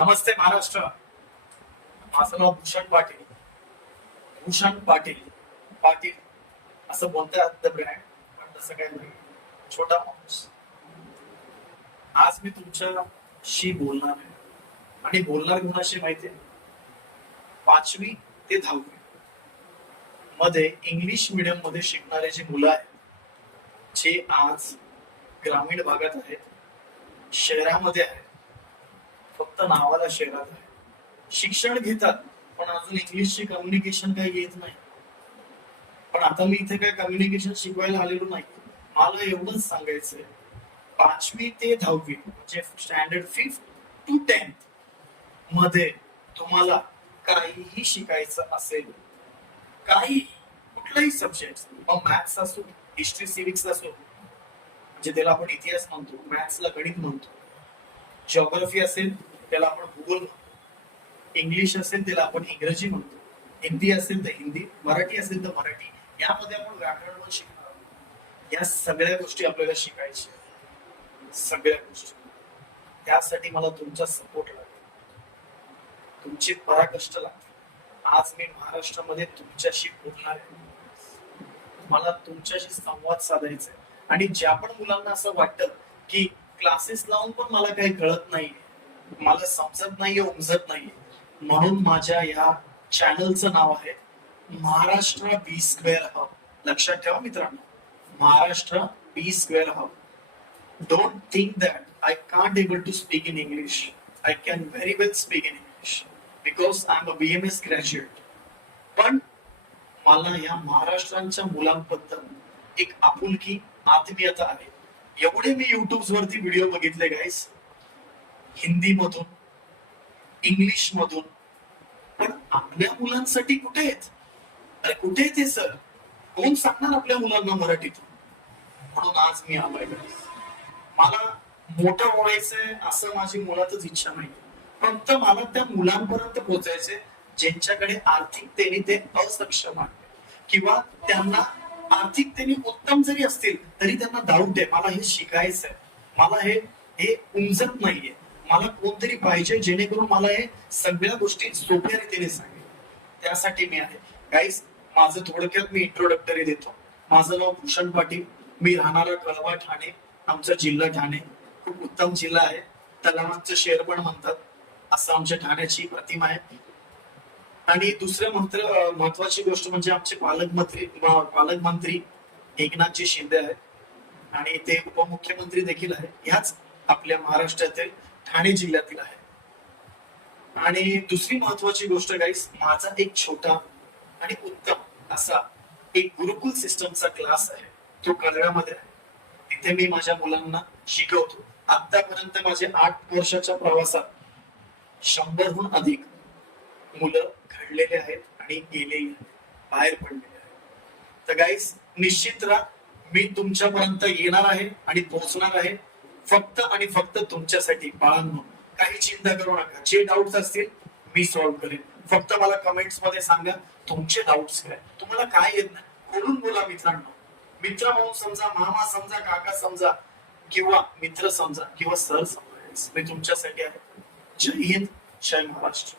नमस्ते महाराष्ट्र. माझं नाव भूषण पाटील. भूषण पाटील पाटील असं बोलतात द ब्रँड, पण तसं काही नाही. छोटा माणूस. आज मी तुमच्याशी बोलणार आहे आणि बोलणार कोणाशी माहितीये? 5वी ते 10वी मध्ये इंग्लिश मीडियम मध्ये शिकणारे जे मुलं आहेत, जे आज ग्रामीण भागात आहेत, शहरामध्ये आहेत, फक्त नावाला शहरात आहे, शिक्षण घेतात पण अजून इंग्लिशची कम्युनिकेशन काही येत नाही. पण आता मी इथे काय कम्युनिकेशन शिकवायला आलेलो नाही. मला एवढंच सांगायचंय, 5वी ते 10वी म्हणजे स्टँडर्ड 5th to 10th मध्ये तुम्हाला काहीही शिकायचं असेल, काही कुठलाही सब्जेक्ट, मग मॅथ्स असो, हिस्ट्री सिविक्स असो, म्हणजे त्याला आपण इतिहास म्हणतो, मॅथ्सला गणित म्हणतो, जिओग्राफी असेल त्याला आपण भूगोल म्हणतो, इंग्लिश असेल त्याला आपण इंग्रजी म्हणतो, हिंदी असेल तर हिंदी, मराठी असेल तर मराठी, यामध्ये आपण व्याकरण पण शिकणार आहोत. या सगळ्या गोष्टी आपल्याला शिकायच्या, सगळ्या गोष्टी. त्यासाठी मला तुमचा सपोर्ट लागेल, तुमची पराकष्ट लागते. आज मी महाराष्ट्रामध्ये तुमच्याशी बोलणार आहे, मला तुमच्याशी संवाद साधायचा आहे. आणि ज्या पण मुलांना असं वाटतं की क्लासेस लावून पण मला काही कळत नाही, मला समजत नाहीये, उमजत नाहीये, म्हणून माझ्या या चॅनलचं नाव आहे महाराष्ट्र बी स्क्वेअर हब. लक्षात ठेवा मित्रांनो, Maharashtra B square hub. Don't think that I can't able to speak in English. I can very well speak in English because I am a BMS graduate. पण मला या महाराष्ट्राच्या मुलांबद्दल एक आपुलकी, आत्मीयता आहे. एवढे मी युट्यूब वरती व्हिडिओ बघितले गाईस, हिंदी मधून, इंग्लिश मधून, पण आपल्या मुलांसाठी कुठे आहेत? अरे कुठे आहेत हे सर? कोण सांगणार आपल्या मुलांना मराठीतून? म्हणून आज मी आलोय. मला मोठं व्हायचंय असं माझी मुळातच इच्छा नाही, फक्त मला त्या मुलांपर्यंत पोहोचायचे ज्यांच्याकडे आर्थिकतेने ते असक्षम आहेत, किंवा त्यांना आर्थिकतेने उत्तम जरी असतील तरी त्यांना डाऊट आहे, मला हे शिकायचंय, मला हे उमजत नाहीये, मला कोणतरी पाहिजे जेणेकरून मला हे सगळ्या गोष्टी सोप्या रीतीने सांगेल. त्यासाठी मी आहे गाईस. माझं थोडक्यात मी इंट्रोडक्टरी देतो. माझं नाव भूषण पाटील. मी राहणारा कळवा, ठाणे. आमचा जिल्हा ठाणे खूप उत्तम जिल्हा आहे. तलावांचं शहर पण म्हणतात असं आमच्या ठाण्याची प्रतिमा आहे. आणि दुसरं महत्वाची गोष्ट म्हणजे आमचे पालकमंत्री एकनाथजी शिंदे आहेत आणि ते उपमुख्यमंत्री देखील आहे, ह्याच आपल्या महाराष्ट्रातील ठाणे जिल्ह्यातील आहे. आणि दुसरी महत्वाची गोष्ट गाईस, माझा एक छोटा आणि उत्तम असा एक गुरुकुल सिस्टमचा क्लास आहे, तो कन्नडामध्ये आहे. तिथे मी माझ्या मुलांना शिकवतो. आतापर्यंत माझे 8 वर्षाच्या प्रवासात 100हून अधिक मुलं घडलेले आहेत आणि गेलेही आहेत, बाहेर पडलेले आहेत. तर गाईस निश्चित राहा, मी तुमच्यापर्यंत येणार आहे आणि पोहोचणार आहे, फक्त आणि फक्त तुमच्यासाठी. बाळांनो, काही चिंता करू नका, जे डाऊट्स असतील मी सॉल्व्ह करेन. फक्त मला कमेंट्स मध्ये सांगा तुमचे डाऊट्स काय, तुम्हाला काय येत नाही, खोलून बोला मित्रांनो. मित्र म्हणून समजा, मामा समजा, काका समजा, किंवा मित्र समजा, किंवा सर समजा. मी तुमच्यासाठी आहे. जय हिंद, जय महाराष्ट्र.